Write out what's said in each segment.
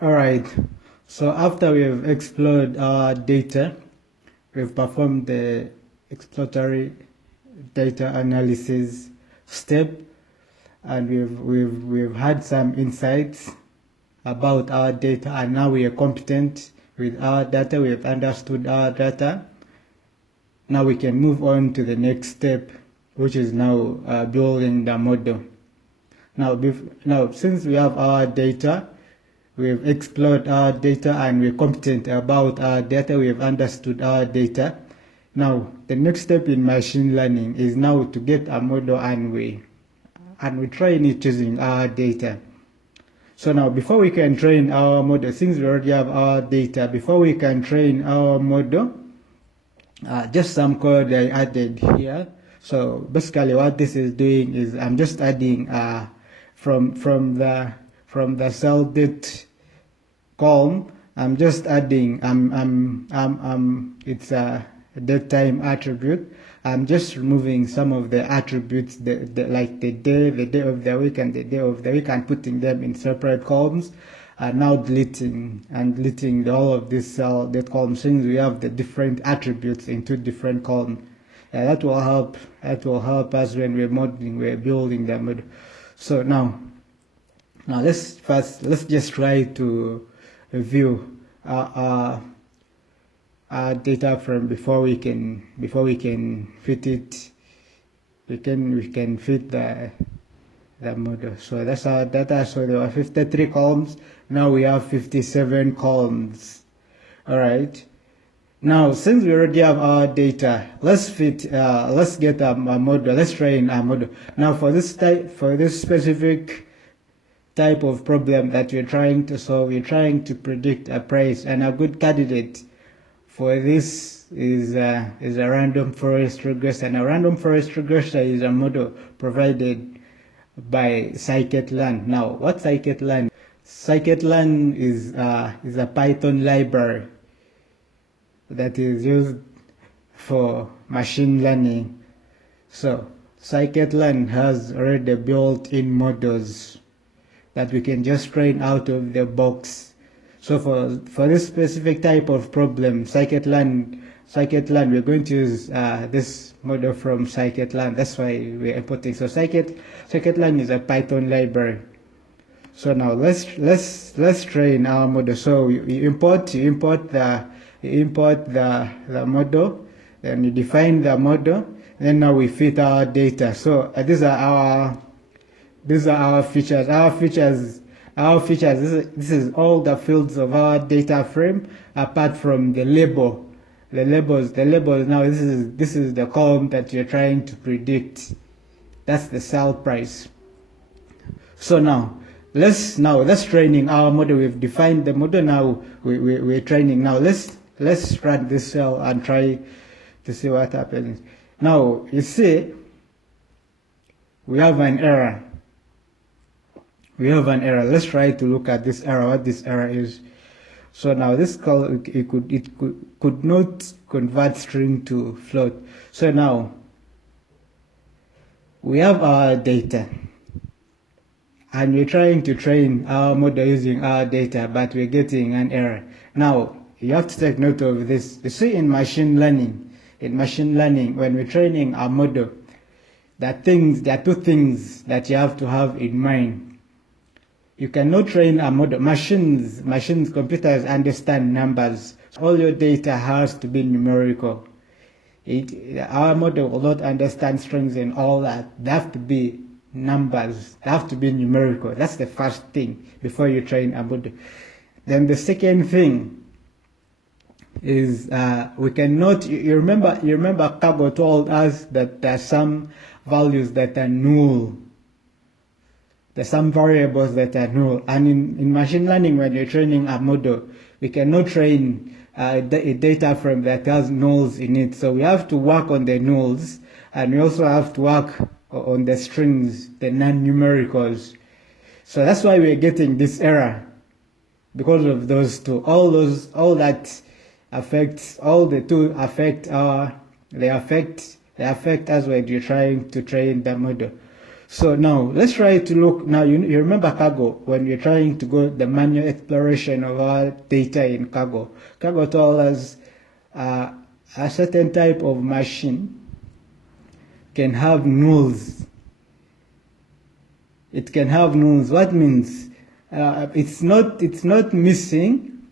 All right. So after we've explored our data, we've performed the exploratory data analysis step, and we've had some insights about our data, and now we are competent with our data. We have understood our data. Now we can move on to the next step, which is now building the model. Now, since we have our data, we've explored our data and we're competent about our data, we've understood our data. Now, the next step in machine learning is now to get a model and we train it using our data. So now, before we can train our model, since we already have our data, before we can train our model, just some code I added here. So basically what this is doing is I'm just adding from the cell date column, I'm just adding it's a date time attribute. I'm just removing some of the attributes, like the day of the week, and the day of the week, and putting them in separate columns, and now deleting all of this cell date column, since we have the different attributes in two different columns. That will help us when we're building the model. So now let's just try to review our data from before we can fit it. We can fit the model. So that's our data. So there were 53 columns. Now we have 57 columns. All right. Now, since we already have our data, let's get a model. Let's train a model. Now, for this specific type of problem that we're trying to solve, we're trying to predict a price, and a good candidate for this is a random forest regressor. And a random forest regressor is a model provided by scikit-learn. Now, what's scikit-learn? Scikit-learn is a Python library that is used for machine learning. So scikit-learn has already built-in models that we can just train out of the box. So for this specific type of problem, scikit-learn, we're going to use this model from scikit-learn. That's why we're importing. So scikit-learn is a Python library. So now let's train our model. So you import the model, then you define the model, then now we fit our data. So these are our features. This is all the fields of our data frame, apart from the label. The labels now, this is the column that you're trying to predict. That's the sell price. So now let's training our model. We've defined the model. Now we're training. Now let's run this cell and try to see what happens. Now you see we have an error. Let's try to look at this error, what this error is. So now this call, it could not convert string to float. So now we have our data and we're trying to train our model using our data, but we're getting an error. Now you have to take note of this. You see, in machine learning, when we're training a model, there are two things that you have to have in mind. You cannot train a model. Computers understand numbers. All your data has to be numerical. Our model will not understand strings and all that. They have to be numbers. They have to be numerical. That's the first thing before you train a model. Then the second thing is we cannot. You remember Cargo told us that there are some values that are null. There's some variables that are null, and in machine learning, when you're training a model, we cannot train data from that has nulls in it. So we have to work on the nulls, and we also have to work on the strings, the non-numericals. So that's why we're getting this error, because of those two. All the two affect us when you're trying to train the model. So now let's try to look. Now you remember Kaggle, when we're trying to go the manual exploration of our data in Kaggle. Kaggle told us a certain type of machine can have nulls. It can have nulls. What means it's not missing,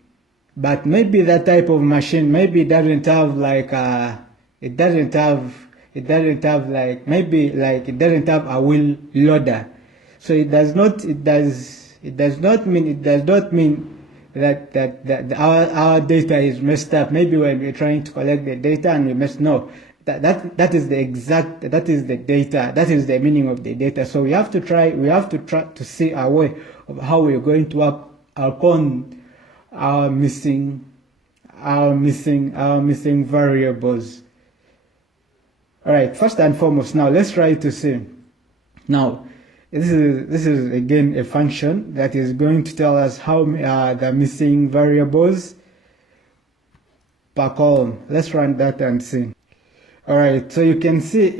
but maybe that type of machine maybe doesn't have like it doesn't have like maybe like it doesn't have a wheel loader. So it does not mean that our data is messed up. Maybe when we're trying to collect the data and we no, that is the data, that is the meaning of the data. So we have to try to see a way of how we're going to work upon our missing variables. All right, first and foremost, now let's try to see. Now, this is again a function that is going to tell us how the missing variables per column. Let's run that and see. All right, so you can see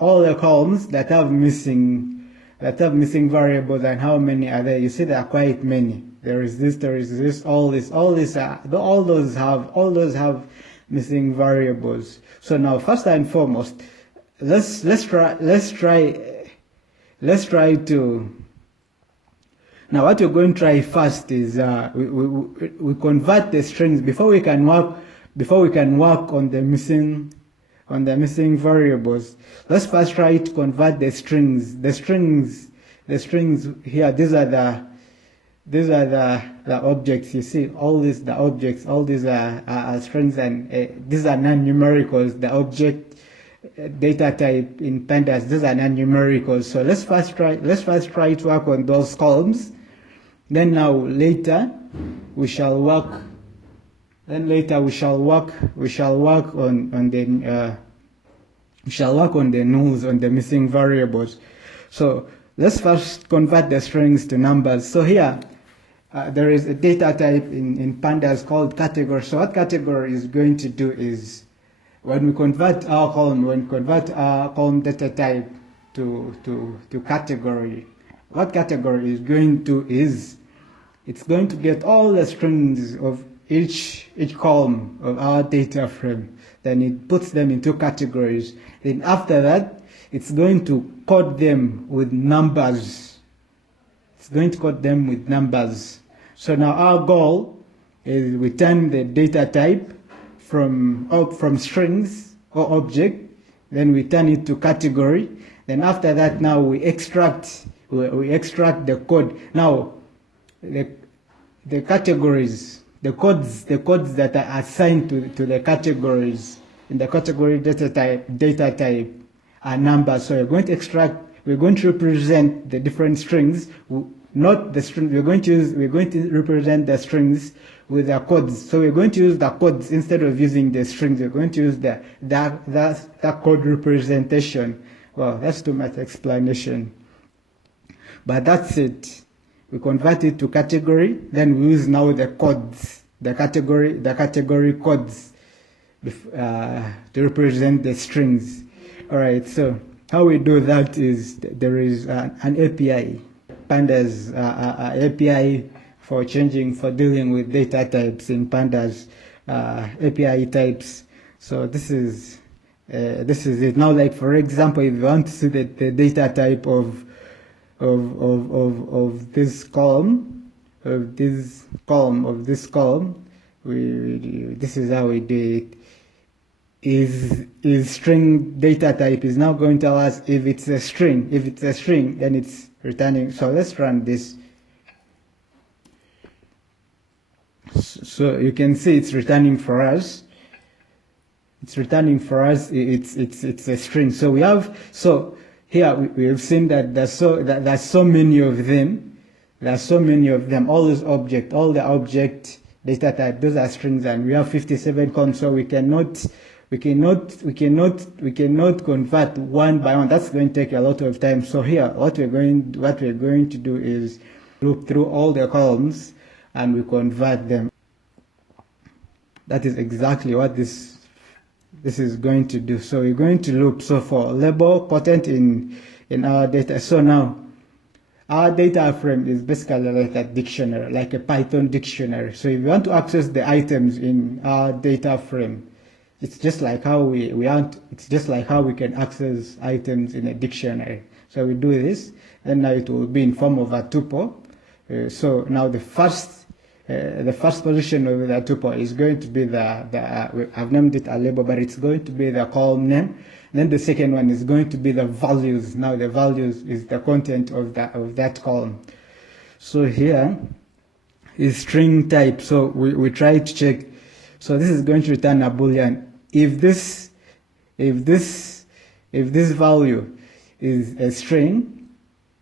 all the columns that have missing variables, and how many are there. You see there are quite many. There is this, all those have missing variables. So now, first and foremost, let's try to. Now, what we're going to try first is we convert the strings before we can work on the missing variables. Let's first try to convert the strings. The strings here. These are the objects. You see, all these the objects. All these are strings, and these are non-numericals. The object data type in pandas, these are non-numericals. So let's first try to work on those columns. Then now later we shall work. On the nulls, on the missing variables. So let's first convert the strings to numbers. So here there is a data type in pandas called category. So what category is going to do is, when we convert our column data type to category, what category is going to do is, it's going to get all the strings of each column of our data frame. Then it puts them into categories. Then after that, it's going to code them with numbers. So now our goal is we turn the data type from strings or object, then we turn it to category. Then after that, now we extract the code. Now the categories, the codes that are assigned to the categories in the category data type are numbers. So we're going to represent the different strings, not the string. We're going to represent the strings with the codes. So we're going to use the codes instead of using the strings. We're going to use that code representation. Well, that's too much explanation, but that's it. We convert it to category, then we use now the codes, the category codes to represent the strings. All right, so how we do that is there is an API, pandas API for dealing with data types in pandas, API types. So this is it. Now, like for example, if you want to see the data type of this column, this is how we do it. Is string data type is now going to tell us if it's a string. If it's a string, then it's returning. So let's run this. So you can see it's returning for us. It's a string. So we have, so here we have seen that there's so many of them. All the object data type, those are strings, and we have 57 columns. So we cannot convert one by one. That's going to take a lot of time. So here, what we're going to do is loop through all the columns and we convert them. That is exactly what this is going to do. So we're going to loop. So for label content in in our data. So now our data frame is basically like a dictionary, like a Python dictionary. So if you want to access the items in our data frame, it's just like how it's just like how we can access items in a dictionary. So we do this, and now it will be in form of a tuple. So now the first position of the tuple is going to be I've named it a label, but it's going to be the column name. Then the second one is going to be the values. Now the values is the content of that column. So here is string type. So we try to check. So this is going to return a boolean. If this value is a string,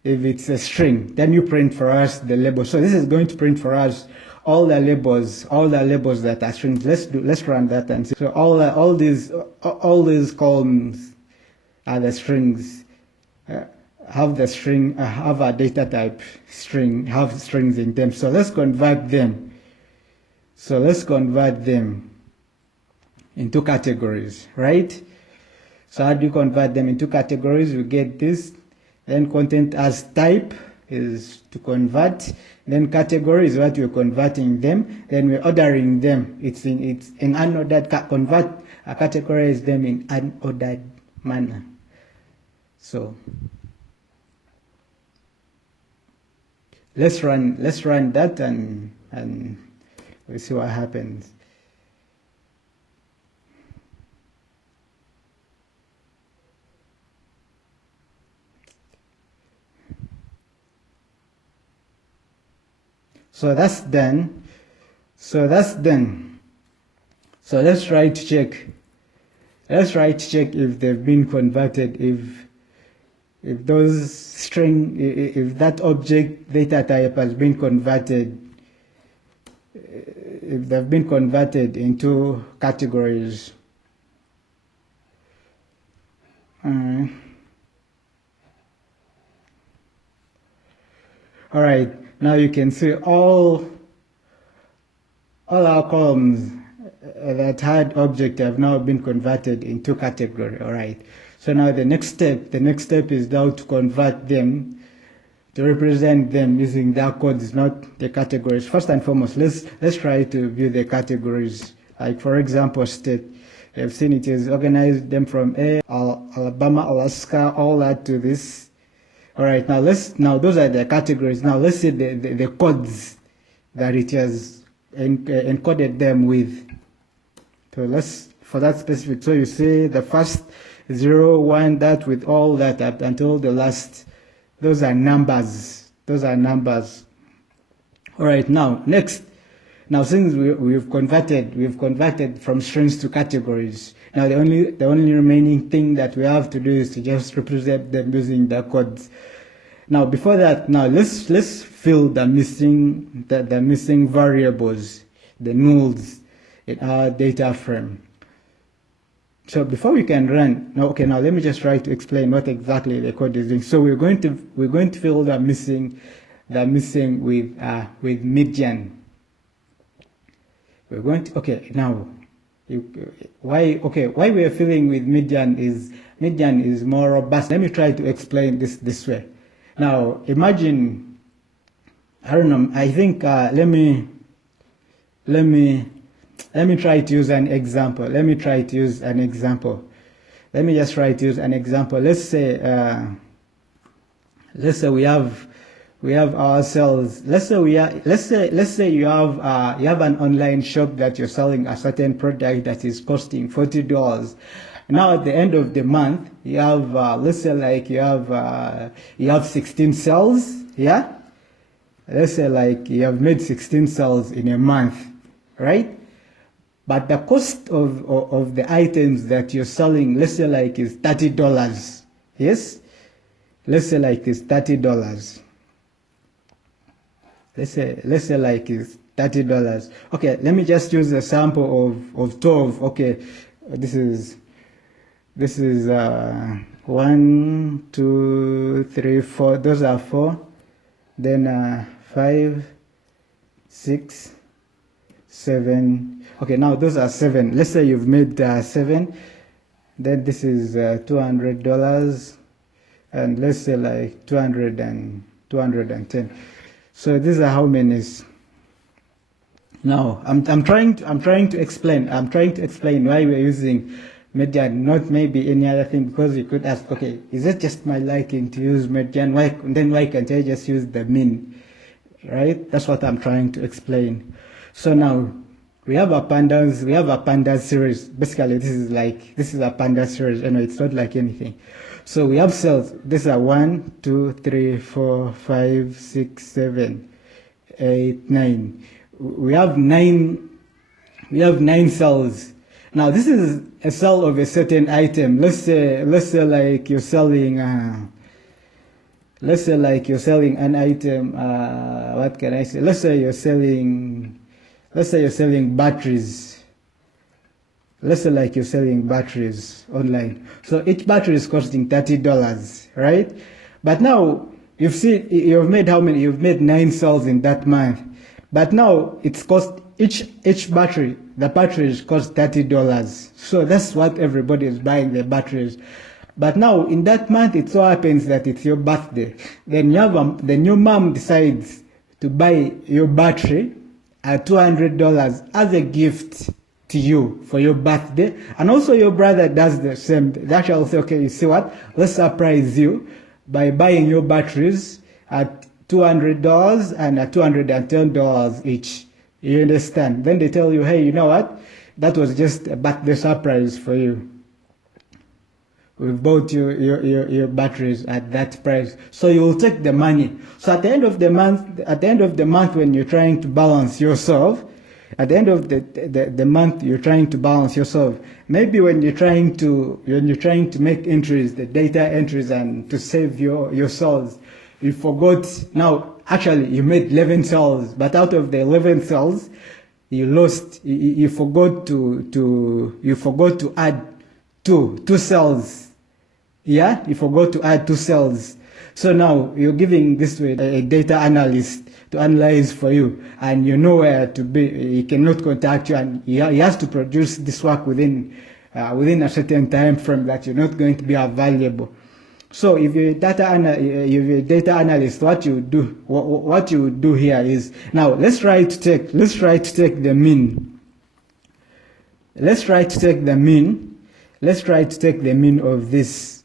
if it's a string, then you print for us the label. So this is going to print for us all the labels that are strings. Let's run that and see. So all these columns are the strings. Have a data type string, have strings in them. So let's convert them. Into categories, right? So how do you convert them into categories? We get this. Then content as type is to convert. Then category is what we're converting them. Then we're ordering them. It's in unordered. Categorize them in unordered manner. So let's run that and we'll see what happens. So that's done. So let's try to check. If they've been converted. If that object data type has been converted. If they've been converted into categories. All right. Now you can see all our columns that had object have now been converted into category. All right. So now the next step is now to convert them, to represent them using their codes, not the categories. First and foremost, let's try to view the categories. Like for example, state. You've seen it is organized them from Alabama, Alaska, all that to this. All right, now those are the categories. Now let's see the codes that it has encoded them with. So for that specific, so you see the first 0, 1, that with all that up until the last, those are numbers. All right, now next. Now since we've converted from strings to categories, now the only remaining thing that we have to do is to just represent them using the codes. Now before that, now let's fill the missing variables, the nulls in our data frame. So before we can run, now let me just try to explain what exactly the code is doing. So we're going to fill the missing with median. We're going to why we are filling with median is more robust. Let me try to explain this way. Now imagine, I don't know, I think let me try to use an example. Let me just try to use an example. Let's say we have our cells. Let's say you have an online shop that you're selling a certain product that is costing $40. Now at the end of the month, you have let's say like you have 16 cells. Yeah. Let's say like you have made 16 cells in a month, right? But the cost of the items that you're selling, let's say like is $30. Yes? Let's say like it's $30. Let's say like it's $30. Okay, let me just use a sample of 12. Okay, this is 1, 2, 3, 4. Those are 4. Then 5, 6, 7. Okay, now those are 7. Let's say you've made 7. Then this is $200. and let's say like 210. So these are how many. Now I'm trying to explain why we're using median, not maybe any other thing, because you could ask, okay, is it just my liking to use median? Why can't I just use the mean? Right? That's what I'm trying to explain. So now we have a pandas series. Basically, this is a pandas series. It's not like anything. So we have cells. These are 1, 2, 3, 4, 5, 6, 7, 8, 9. We have nine cells. Now this is a cell of a certain item. Let's say like you're selling an item. What can I say? Let's say you're selling batteries. Let's say like you're selling batteries online. So each battery is costing $30, right? But now you've made how many? You've made 9 cells in that month. But now it's cost each battery. The batteries cost $30. So that's what everybody is buying, the batteries. But now in that month, it so happens that it's your birthday. Then your mom decides to buy your battery at $200 as a gift to you for your birthday. And also your brother does the same. That shall say, okay, you see what? Let's surprise you by buying your batteries at $200 and at $210 each. You understand? Then they tell you, hey, you know what? That was just a birthday surprise for you. We bought your batteries at that price. So you will take the money. So at the end of the month, when you're trying to balance yourself, the month you're trying to balance yourself. Maybe when you're trying to make entries, the data entries, and to save your cells, you forgot. Now actually you made 11 cells, but out of the 11 cells, you forgot to add two cells. Yeah, you forgot to add 2 cells. So now you're giving this to a data analyst to analyze for you, and you know where to be. He cannot contact you, and he has to produce this work within a certain time frame that you're not going to be available. So if you're a data analyst, what you do here is, now let's try to take the mean. Let's try to take the mean of this.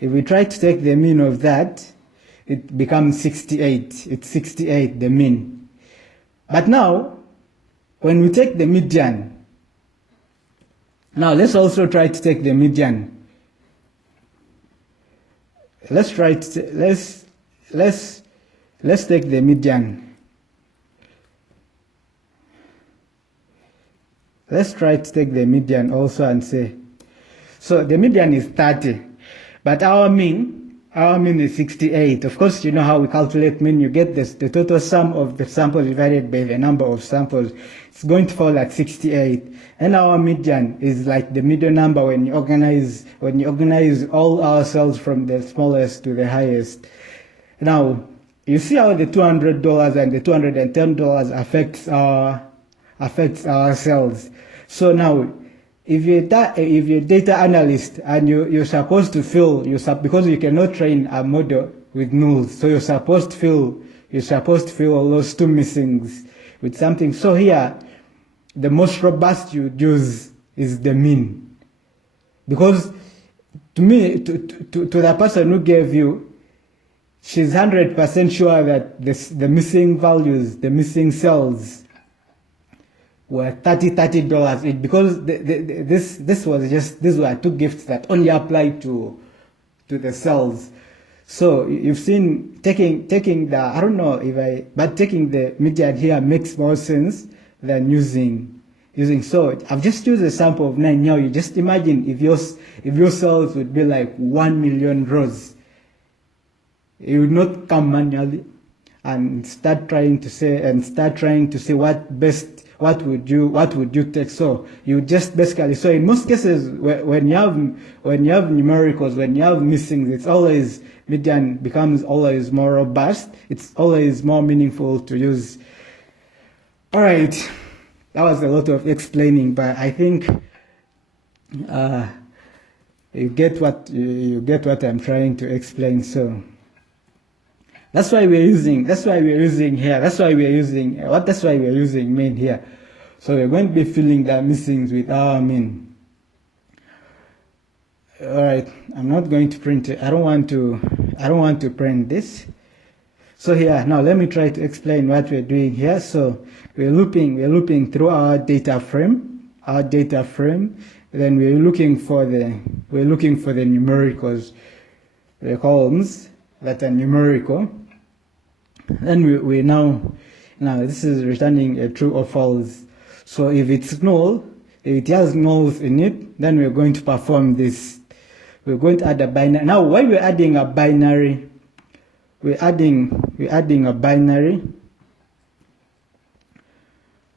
If we try to take the mean of that, it becomes 68. It's 68, the mean. But now, when we take the median, now let's also try to take the median. Let's take the median. Let's try to take the median also and say, so the median is 30. But our mean is 68. Of course, you know how we calculate mean. You get the total sum of the samples divided by the number of samples. It's going to fall at 68. And our median is like the middle number when you organize all our cells from the smallest to the highest. Now, you see how the $200 and the $210 affects our cells. So now, if you're a data analyst and you're supposed to fill, because you cannot train a model with nulls, so you're supposed to fill all those 2 missings with something. So here, the most robust you use is the mean, because to me, to the person who gave you, she's 100% sure that the missing values, the missing cells, were $30 each, because these were 2 gifts that only applied to the cells. So you've seen taking the, I don't know but taking the median here makes more sense than using. So I've just used a sample of 9. Now you just imagine if your cells would be like 1 million rows. You would not come manually and start trying to say what would you take. So you just basically, so in most cases when you have numericals, when you have missings, it's always, median becomes always more robust. It's always more meaningful to use. All right, that was a lot of explaining, but I think You get what I'm trying to explain. So that's why we're using here. That's why we're using main here. So we're going to be filling the missings with our main. All right, I'm not going to print it. I don't want to print this. So here, now let me try to explain what we're doing here. So we're looping through our data frame. Then we're looking for the numericals, the columns that are numerical. Then we now this is returning a true or false. So if it's null, if it has nulls in it, then we're going to perform this. We're going to add a binary. Now, while we're adding a binary, we're adding a binary.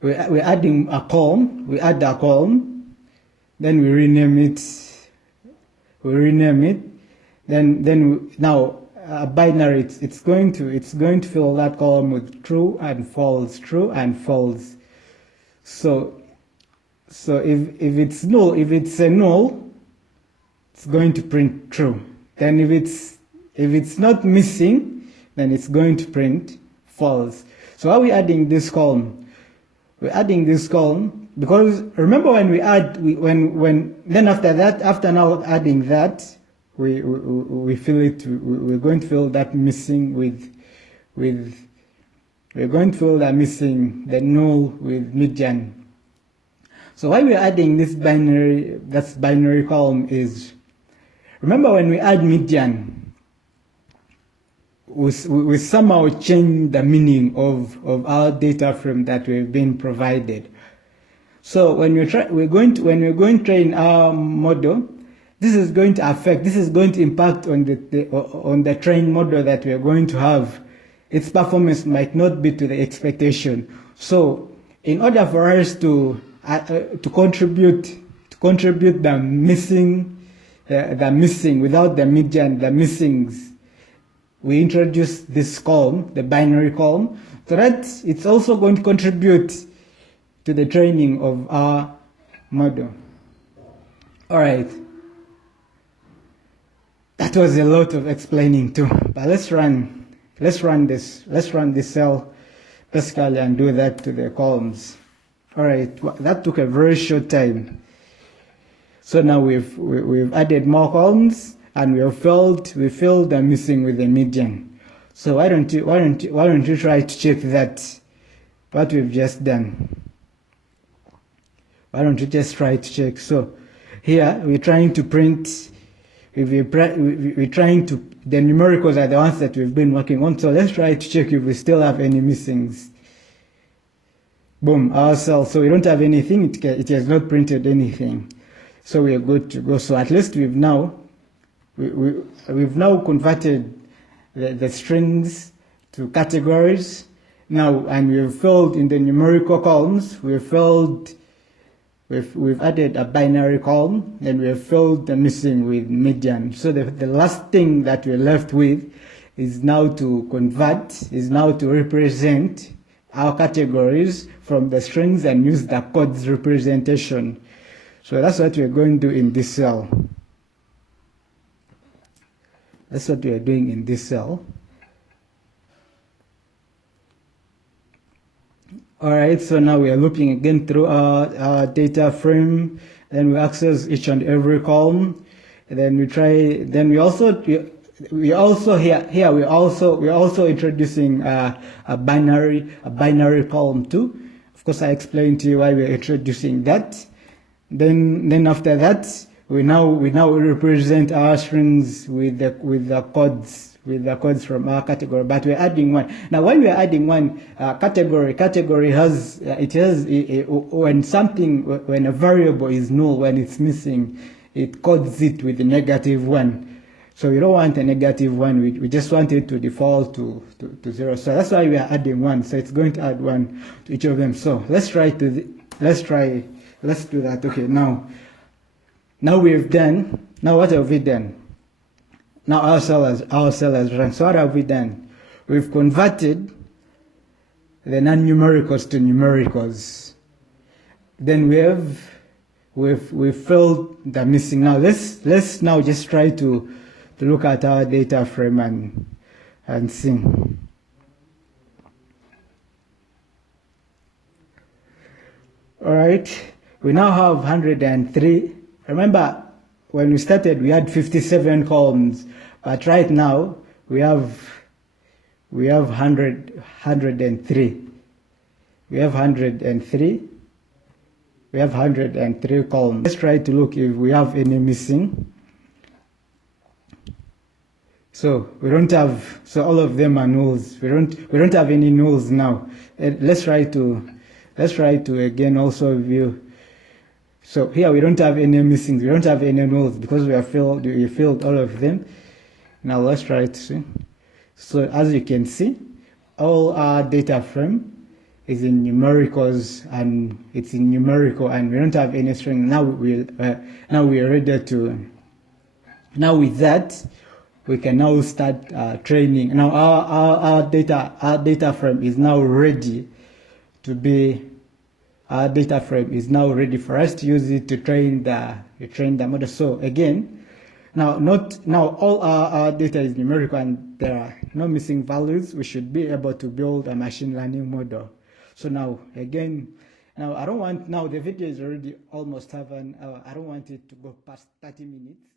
We're adding a column. We add a column. Then we rename it. Then now a binary. It's going to fill that column with true and false. So if it's null, if it's a null, it's going to print true. Then if it's not missing, then it's going to print false. So why are we adding this column? We're adding this column because remember when we add then after now adding that, we fill it. We're going to fill that missing we're going to fill that missing the null with median. So why we're adding this binary column is, remember when we add median, we somehow change the meaning of our data frame that we've been provided. So when we're going to train our model, this is going to impact on the trained model that we're going to have. Its performance might not be to the expectation. So in order for us to contribute the missing without the median, the missings, we introduce this column, the binary column, so that it's also going to contribute to the training of our model. All right. That was a lot of explaining too, but let's run this cell basically and do that to the columns. All right, that took a very short time. So now we've added more columns and we filled the missing with the median. So why don't you try to check that what we've just done? Why don't you just try to check? So here we're trying to print. We're trying to, the numericals are the ones that we've been working on. So let's try to check if we still have any missings. Boom, our cell. So we don't have anything. It has not printed anything. So we are good to go. So at least we've now converted the strings to categories now, and we've filled in the numerical columns. We've added a binary column, then we've filled the missing with median. So the last thing that we're left with is now to represent our categories from the strings and use the codes representation. So that's what we're going to do in this cell. That's what we are doing in this cell. All right, so now we are looping again through our data frame. Then we access each and every column. And then we're also introducing a binary column too. Of course, I explained to you why we're introducing that. Then after that, we now represent our strings with the codes from our category, but we're adding one. Now, when we're adding one category has when a variable is null, when it's missing, it codes it with a -1. So we don't want a -1. We just want it to default to 0. So that's why we are adding 1. So it's going to add 1 to each of them. So let's do that. Okay, now we've done. Now what have we done? Now our cell has run. So what have we done? We've converted the non-numericals to numericals. Then we've we've filled the missing. Now let's now just try to look at our data frame and see. All right, we now have 103. Remember, when we started, we had 57 columns, but right now we have 103. We have 103. We have 103 columns. Let's try to look if we have any missing. So we don't have. So all of them are nulls. We don't have any nulls now. Let's try to again also view. So here we don't have any missing. We don't have any nulls because we filled all of them. Now let's try to see. So as you can see, all our data frame is in numericals, and it's in numerical, and we don't have any string. Now we're ready to. Now with that, we can now start training. Now our data frame is now ready to be. Our data frame is now ready for us to use it to train the model. So again, now all our data is numerical and there are no missing values. We should be able to build a machine learning model. So now again, now I don't want, now the video is already almost have an hour. I don't want it to go past 30 minutes.